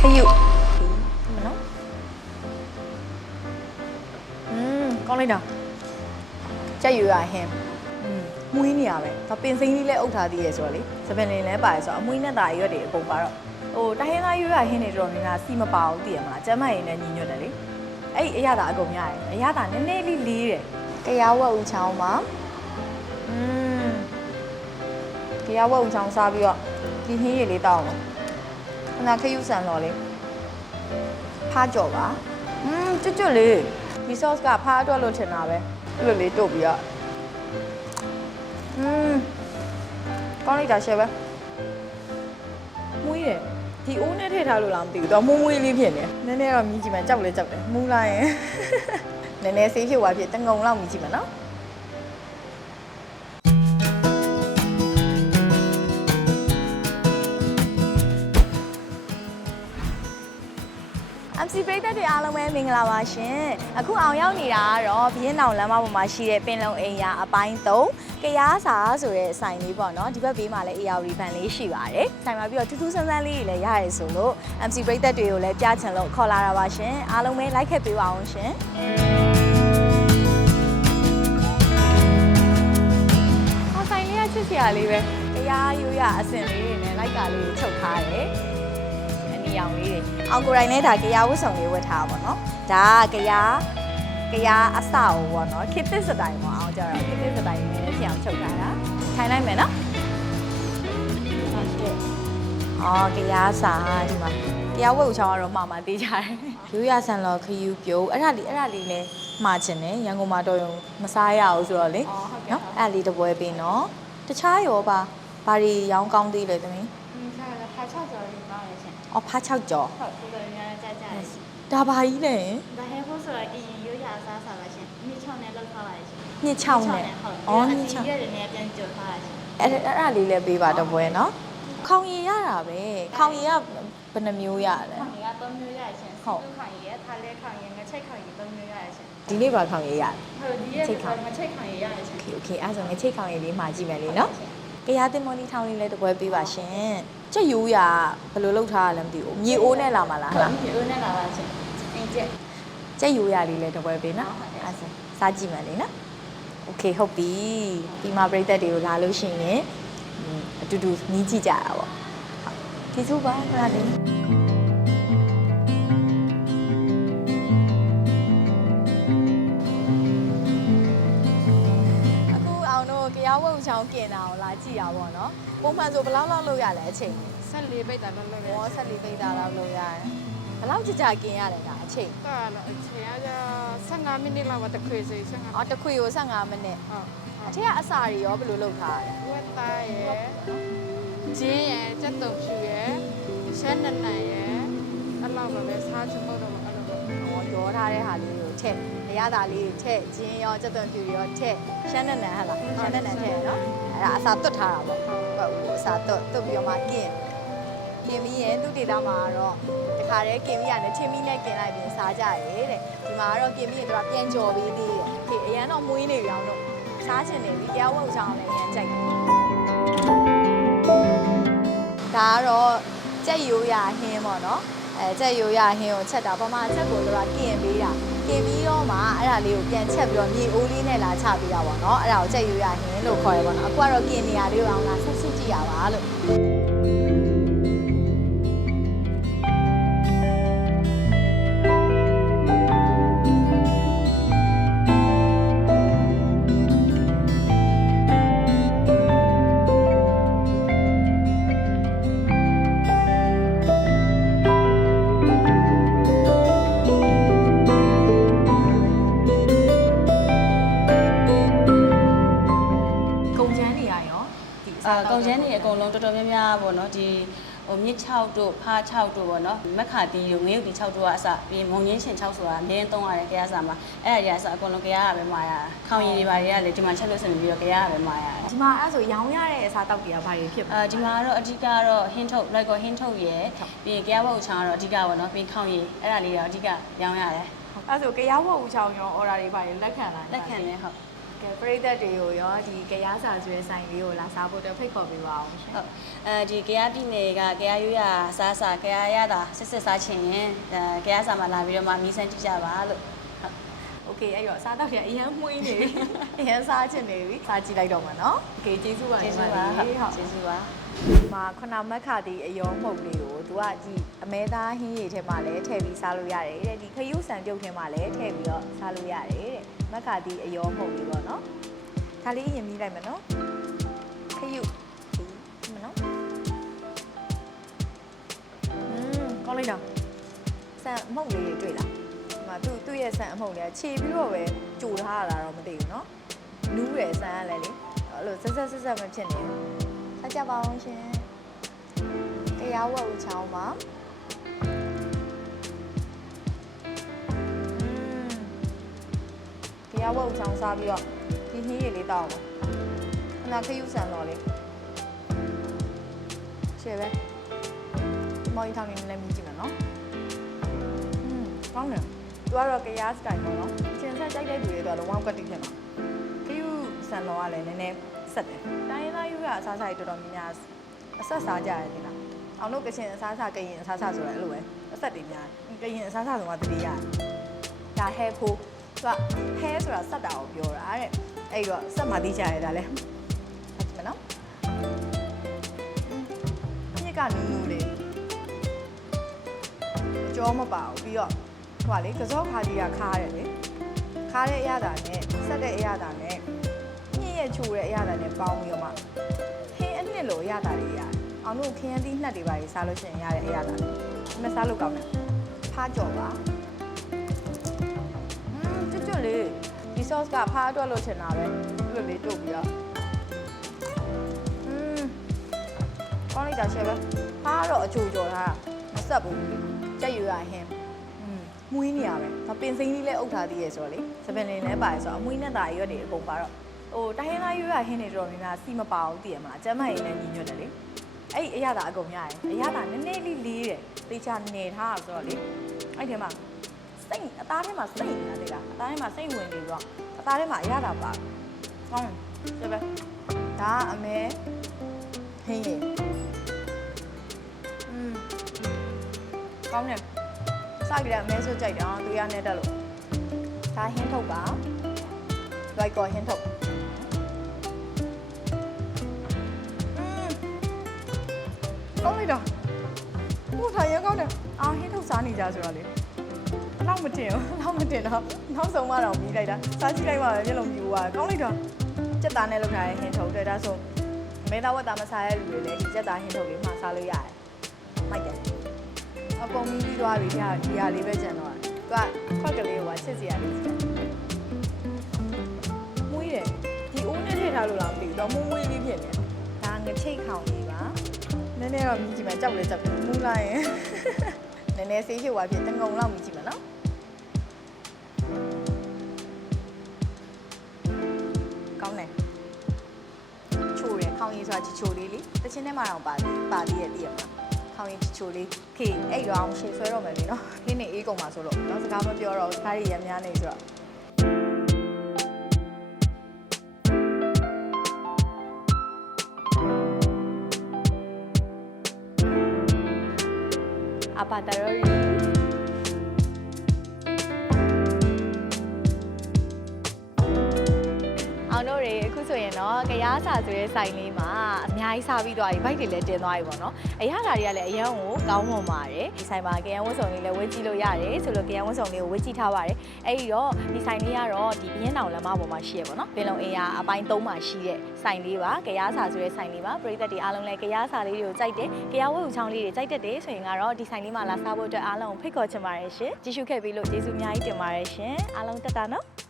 ခရုမနော်อืมကောင်းလိုက်တာကြက်ယူရဟင်းอืมမှုင်းနေရပဲဒါပင်စိမ်းလေးလည်းအုပ်ထားသေးရဲ့ဆိုတော့လေစပင်လင်လည်းပါတယ်ဆိုတော့အမွှေးနဲ့တာရွက်တွေအကုန်ပါတော့ဟိုတိုင်းရင်းသားရွက်ရဟင်းတွေတော်တော်များများစီမပါဘူးတည်ရမလားကျမ်းမရင်လည်းညီညွတ်တယ်လေအဲ့ဒီအရသာအကုန်ရတယ်အရသာနည်းနည်းလေးလေးတယ်တရားဝက်ဦးချောင်းမှာอืมတရားဝက်ဦးချောင်းစားပြီးတော့ဒီဟင်းရည်လေးတောက်အောင် ခဏခရုဆန်တော်လေး ဖားကြော်ပါอืมကျွတ်ကျွတ်လေးဒီ sauce ကဖားအတွက်လို့ထင်တာပဲအဲ့လိုလေးတို့ပြီးတော့อืมကောင်းလိုက်တာရှယ်ပဲမွေးတယ်ဒီအိုးနဲ့ထည့်ထားလို့လားမသိဘူးတော့မွေးမွေးလေးဖြစ်နေနည်းနည်းတော့မြည်ကြည့်မှကြောက်လဲကြောက်တယ်မူးလိုက်ရင် နည်းနည်းဆေးဖြစ်သွားဖြစ်တငုံလောက်မြည်ကြည့်မှနော် MC ပရိသတ်တွေအားလုံးပဲမင်္ဂလာပါရှင်။အခုအောင်ရောက်နေတာကတော့ဘီရင်တောင်လမ်းမပေါ်မှာရှိတဲ့ပင်လုံအိမ်ယာအပိုင်း3ကရားစာဆိုတဲ့ဆိုင်လေးပေါ့နော်။ဒီဘက်ဘေးမှာလည်း AR ဘန်လေးရှိပါတယ်။ဆိုင်မှာပြီးတော့ထူးထူးဆန်းဆန်းလေးတွေလည်းရတယ်ဆိုလို့ MC ပရိသတ်တွေကိုလည်းကြားချင်လို့ခေါ်လာတာပါရှင်။အားလုံးပဲ like ခဲ့ပေးပါအောင်ရှင်။ဟောဆိုင်လေးကချစ်စရာလေးပဲ။ကရားရိုးရအစင်လေးတွေနဲ့လိုက်ကလေးကိုချုပ်ထားတယ်။ အယောင်လေးတွေအောင်ကိုယ်တိုင်လည်းဒါကြရာဝတ်ဆောင်လေးဝတ်ထားပါတော့။ဒါကကြရာကြရာအစအိုးပေါ့နော်။ခစ်သစ်စတိုင်ပေါ့အောင်ကြတော့ခစ်သစ်စတိုင်နည်းနည်းပြောင်းချုပ်ထားတာ။ထိုင်လိုက်မယ်နော်။ဟုတ်ကဲ့။အော်ကြရာစာဒီမှာကြရာဝတ်ဦးချောင်းကတော့မှာမှသိကြတယ်။ရိုးရဆန်လော်ခယူပြိုးအဲ့ဒါလေးအဲ့ဒါလေးလည်းမှားခြင်းနဲ့ရန်ကုန်မှာတော့မစားရအောင်ဆိုတော့လေ။နော်အဲ့ဒါလေးတပွဲပေးနော်။တခြားရောပါဘာတွေရောင်းကောင်းသေးလဲသမီး။อืมใช่แล้วพาชอบจ๋า အော်ဖား6ကြော်ဟုတ်ကိုယ်ကလည်းများများကြကြတယ်ရှင်ဒါဘာကြီးလဲဒါဟဲဖို့ဆိုတော့ကရင်ရိုးရာအစားအစာပါရှင်မြစ်ချောင်းနဲ့လောက်ထားပါရှင်နှစ်ချောင်းနဲ့ဟုတ်အော်နှစ်ချောင်းရဲ့နေရာပြန်ကြော်ထားပါရှင်အဲ့အဲ့ဒါလေးလည်းပေးပါတော့ဘွယ်နော်ခေါင်ရည်ရတာပဲခေါင်ရည်ကဘယ်နှမျိုးရလဲခေါင်ရည်က3မျိုးရရှင်ဟုတ်ခေါင်ရည်၊ခါလဲခေါင်ရည်၊ငချိတ်ခေါင်ရည်3မျိုးရရှင်ဒီနေ့ပါခေါင်ရည်ရဟုတ်ဒီရက်ခေါင်ငချိတ်ခေါင်ရည်ရရှင်โอเคအဲ့ဆိုငချိတ်ခေါင်ရည်လေးမှာကြည့်မယ်လေနော်ကရားတင်မော်နီထောင်းလေးလည်းတပွဲပေးပါရှင် ချက်ရိုးရဘယ်လိုလုပ်ထားရလဲမသိဘူးမြေအိုးနဲ့လာမလားဟုတ်လားဒီလိုနဲ့လာပါချင်းအင်ကျက်ချက်ရိုးရလေးလည်းတစ်ပွဲပေးနော်အဲ့ဒါစားကြည့်မယ်လေနော်โอเคဟုတ်ပြီဒီမှာပြိသက်တွေကိုလာလို့ရှိရင်အတူတူနီးကြည့်ကြတာပေါ့ဟုတ်ကျေးဇူးပါခလာလေး ကြားဝတ်ဦးချောင်းกินတာကိုလာကြည့်ရပါတော့နော်ပုံမှန်ဆိုဘယ်လောက်လောက်လုပ်ရလဲအချိန် ဆက်လေးပိတ်တာတော့လုပ်ရ ဘောဆက်လေးပိတ်တာလောက်လုပ်ရတယ်ဘယ်လောက်ကြကြกินရလဲကအချိန် တာတော့အချိန်က15မိနစ်လောက်ပဲတစ်ခွေစီ15 အော်တစ်ခွေကို15မိနစ် ဟုတ် အထက်ကအစာတွေရောဘယ်လိုလုပ်ထားရလဲ ဝက်သားရယ်ဂျင်းရယ်ကြက်တုံဖြူရယ်ရှမ်းနနန်ရယ်အဲ့လောက်ပဲစားချင်မို့တော့အဲ့လိုပဲ ဟောရောထားတဲ့ဟာလေးကို ထည့်အရသာလေးထည့်ဂျင်းရောစက်သွန်ဖြူရောထည့်ရှမ်းနနန်ဟဲ့လားရှမ်းနနန်ထည့်ရနော်အဲ့ဒါအစာတွတ်ထားတာပေါ့ဟုတ်ဟိုအစာတွတ်တွတ်ပြီးတော့မှกินกินပြီးရင်သူ့ဒေတာမှာတော့တခါတည်းกินပြီးရတယ်ချင်းမီနဲ့กินလိုက်ပြီးစားကြရဲတဲ့ဒီမှာကတော့กินပြီးရင်သူကပြန်ကြော်ပေးသေးတယ်ခေအရန်တော့မွေးနေပြီအောင်တော့စားချင်တယ်ပြီးတရားဝတ်ချောင်းလည်းအရန်ကြိုက်တယ်ဒါကတော့ကြက်ရိုးရဟင်းပေါ့နော်အဲကြက်ရိုးရဟင်းကိုချက်တာပမာချက်ကိုသူကกินပေး ပြင်ပြီးတော့မှအဲ့ဒါလေးကိုပြန်ချက်ပြီးတော့မြေအိုးလေးနဲ့လာချပေးတာပေါ့နော်အဲ့ဒါကိုချက်ရွေးရရင်လို့ခေါ်ရပေါ့နော်အခုကတော့ပြင်နေရာလေးကိုအောင်လာဆက်စစ်ကြည့်ရပါလို့ အအာစားကုန်ကျန်းတွေအကုန်လုံးတော်တော်များများပေါ့နော်ဒီဟိုမြစ်6တို့ဖား6တို့ပေါ့နော်မက်ခါတီတို့ငရုတ်တီ6တို့ကအစပြီးမုံငင်းရှင်6ဆိုတာအမြဲသုံးရတယ်ကြရစာမှာအဲ့ဒါကြီးအစအကုန်လုံးကြရရပဲမှာရခေါင်ရည်တွေပါတွေကလေဒီမှာချက်လို့ဆင်ပြီးတော့ကြရရပဲမှာရဒီမှာအဲ့ဒါဆိုရောင်းရတဲ့အစားတောက်တွေကဘာတွေဖြစ်မလဲအာဒီမှာကတော့အဓိကကတော့ဟင်းထုတ်လိုက်ကောဟင်းထုတ်ရယ်ပြီးရင်ကြရဘုတ်ချောင်းကတော့အဓိကပေါ့နော်ပြီးခေါင်ရည်အဲ့ဒါလေးတော့အဓိကရောင်းရတယ်အဲ့ဒါဆိုကရားဝတ်ဦးချောင်းရောအော်ဒါတွေဘာတွေလက်ခံလာလက်ခံလဲဟုတ်ဟ ကဲပရိသတ်တွေကိုရောဒီကရားစာဆိုတဲ့ဆိုင်လေးကိုလာစားဖို့အတွက်ဖိတ်ခေါ်ပေးပါအောင်ရှင် ဟုတ်အဲဒီကြရပြည်နယ်ကကြရရိုးရစားစားကြရရတာစစ်စစ်စားချင်ရင်အဲကြရစာမှာလာပြီးတော့မှမီးစမ်းကြည့်ကြပါလို့ဟုတ် โอเคအဲ့တော့စားတော့ပြန်အရန်မှုင်းနေပြီအရန်စားချင်နေပြီစားကြည့်လိုက်တော့မှာနော်โอเคကျေးဇူးပါ ကျေးဇူး ညီမ ပါ လေး ဟုတ်ကျေးဇူးပါ ဒီ မှာခဏမက်ခါဒီအယောမုတ်လေးကိုသူကဒီအမဲသားဟင်းရည်ထဲမှာလည်းထည့်ပြီးစားလို့ရတယ်တဲ့ဒီခရုဆန်ပြုတ်ထဲမှာလည်းထည့်ပြီးတော့စားလို့ရတယ်တဲ့မက်ခါဒီအယောမုတ်လေးပေါ့နော်ဒါလေးရင်ပြီးလိုက်မယ်နော်ခရုဒီမနော်อืมကောင်းလိုက်တာဆန်မုတ်လေးတွေ့လားဒီမှာသူ့သူ့ရဲ့ဆန်အမုတ်လေးကခြေပြီးတော့ပဲကြိုထားရတာတော့မသိဘူးနော်နူးရယ်ဆန်ရလဲလေအဲ့လိုဆက်ဆက်ဆက်ဆက်မဖြစ်နေဘူး ဆက်ကြပါအောင်ရှင်။တရားဝတ်ဦးချောင်းပါ။တရားဝတ်ဦးချောင်းစားပြီးတော့ဒီနှီးရည်လေးတောက်အောင်။ခဏခယူဆန်တော်လေး။ရှယ်ပဲ။မော်ရီထောင်နေလည်းမြည်ကြည့်မယ်နော်။อืมကောင်းတယ်။သူကတော့ကရားစတိုင်ပေါ့နော်။ကျင်ဆက်ကြိုက်တဲ့လူတွေတော့လုံးဝကတိဖြစ်မှာ။ခယူဆန်တော်ကလည်းနည်းနည်း ဆက်တယ်။တိုင်းရင်းသားယူကအစားစားတွေတော်တော်များများအဆက်စားကြရတယ်ဒီလား။အောင်တို့ကချင်အစားစားကရင်အစားစားဆိုရဲအဲ့လိုပဲအဆက်တွေများတယ်။ကရင်အစားစားဆိုတာတတိယ။ဒါဟဲဖိုးသူကဟဲဆိုတာဆက်တာကိုပြောတာတဲ့။အဲ့တော့ဆက်မှသိကြရတာလဲ။ဟုတ်မနော်။ညစ်ကနူးနူးလေးအကျော်မပါဘူးပြီးတော့ဟိုကလေကစောခါကြီးကခါရတယ်လေခါတဲ့အရသာနဲ့ဆက်တဲ့အရသာနဲ့ နဲ့ချိုတဲ့အရာတွေပေါင်းပြီးတော့မှခင်းအနှစ်လိုအရာတွေရတယ်။အောင်တို့ခင်းရသီးနှက်တွေပါရေးစားလို့ရှိရင်ရတဲ့အရာတွေ။မစားလို့ကောင်းတယ်။ဖားကြော်ပါ။ဟမ်ကျွတ်ကျွတ်လေးဒီ sauce ကဖားအတွက်လို့ထင်တာပဲ။ကျွတ်လေးတို့ပြီးတော့ဟမ်ကောင်းလိုက်တာရှယ်ပဲ။ဖားတော့အချိုကြော်ထားတာမဆက်ဘူး။ကြက်ရွရဟင်းမွေးနေရပဲ။ဒါပင်စိမ့်လေးလည်းအုပ်ထားသေးရဲ့ဆိုတော့လေ။စပင်လင်လည်းပါတယ်ဆိုတော့အမွေးနဲ့တာရွက်တွေအကုန်ပါတော့ ဟိုတိုင်းရင်းသားရွရဟင်းတွေတော်တော်များများစီမပါဘူးတည်ရမလားကျမ်းမရင်လည်းညီညွတ်တယ်လေအဲ့ဒီအရသာအကုန်ရတယ်အရသာနည်းနည်းလေးလေးတယ်တေချာနေထားတာဆိုတော့လေအဲ့ဒီမှာစိတ်အသားထဲမှာစိတ်နေတာလေကအသားထဲမှာစိတ်ဝင်နေတော့အသားထဲမှာအရသာပါကောင်းတယ်ရှယ်ပဲဒါကအမဲဟင်းရည်อืมကောင်းတယ်စကြည့်ရမဲဆိုကြိုက်တယ်အောင်သူရနဲ့တက်လို့ဒါဟင်းထုတ်ပါလိုက်ကောဟင်းထုတ် ကောင်းလိုက်တာဟိုထားရကောင်းတယ်အာဟင်းထုတ်စားနေကြဆိုတော့လေတော့မတင်ဘူးတော့မတင်တော့နောက်ဆုံးမှတော့ပြီးလိုက်တာစားကြည့်လိုက်မှမျက်လုံးပြူသွားကောင်းလိုက်တာစက်သားနဲ့လောက်ထားတဲ့ဟင်းထုတ်တယ်ဒါဆိုမဲသားဝတ်သားမစားရတဲ့လူတွေလည်းဒီစက်သားဟင်းထုတ်လေးမှစားလို့ရတယ်မိုက်တယ်အကုန်ပြီးပြီးသွားပြီဒီဟာဒီဟာလေးပဲကျန်တော့သူကခွက်ကလေးကချစ်စရာလေးစီမွေးတယ်ဒီအိုးနဲ့ထည့်ထားလို့လားမသိဘူးတော့မွေးမွေးလေးဖြစ်နေဒါငချိတ်ခေါင်လေးပါ နည်းနည်းတော့မြည်ကြည့်မယ်ကြောက်လဲကြောက်တယ်မူးလိုက်ရင်နည်းနည်းဆေးရွှေ့သွားဖြစ်တငုံလောက်မြည်ကြည့်မယ်နော်ကောင်းတယ်ချိုးတယ်ခေါင်းရည်ဆိုတာချီချိုလေးလေတချင်းထဲမှာတော့ပါသေးပါသေးရဲ့တည်ရမလားခေါင်းရည်ချီချိုလေးခေအဲ့တော့အောင်ရှေ့ဆွဲတော့မယ်လေနော်ခင်းနေအေးကုန်ပါဆိုလို့တော့စကားမပြောတော့ဘူးစကားတွေရမ်းများနေဆိုတော့ အ အခုဆိုရင်တော့ကရားစာဆိုတဲ့ဆိုင်လေးမှာအများကြီးစားပြီးသွားပြီဘိုက်တွေလည်းတင်သွားပြီပေါ့နော်အရသာတွေကလည်းအရန်ကိုကောင်းမွန်ပါတယ်ဒီဆိုင်မှာကရန်ဝတ်စုံလေးလည်းဝတ်ကြည့်လို့ရတယ်ဆိုလို့ကရန်ဝတ်စုံလေးကိုဝတ်ကြည့်ထားပါတယ်အဲ့ဒီတော့ဒီဆိုင်လေးကတော့ဒီဘင်းတောင်လမ်းမပေါ်မှာရှိရပေါ့နော်ပင်လုံအေးရအပိုင်း3မှာရှိတဲ့ဆိုင်လေးပါကရားစာဆိုတဲ့ဆိုင်လေးပါပရိသတ်တွေအားလုံးလည်းကရားစာလေးတွေကိုကြိုက်တယ်ကရားဝတ်ဥချောင်းလေးတွေကြိုက်တတ်တယ်ဆိုရင်ကတော့ဒီဆိုင်လေးမှာလာစားဖို့အတွက်အားလုံးကိုဖိတ်ခေါ်ချင်ပါတယ်ရှင်ကြည့်ရှုခဲ့ပြီးလို့ကျေးဇူးအများကြီးတင်ပါတယ်ရှင်အားလုံးတက်တာနော်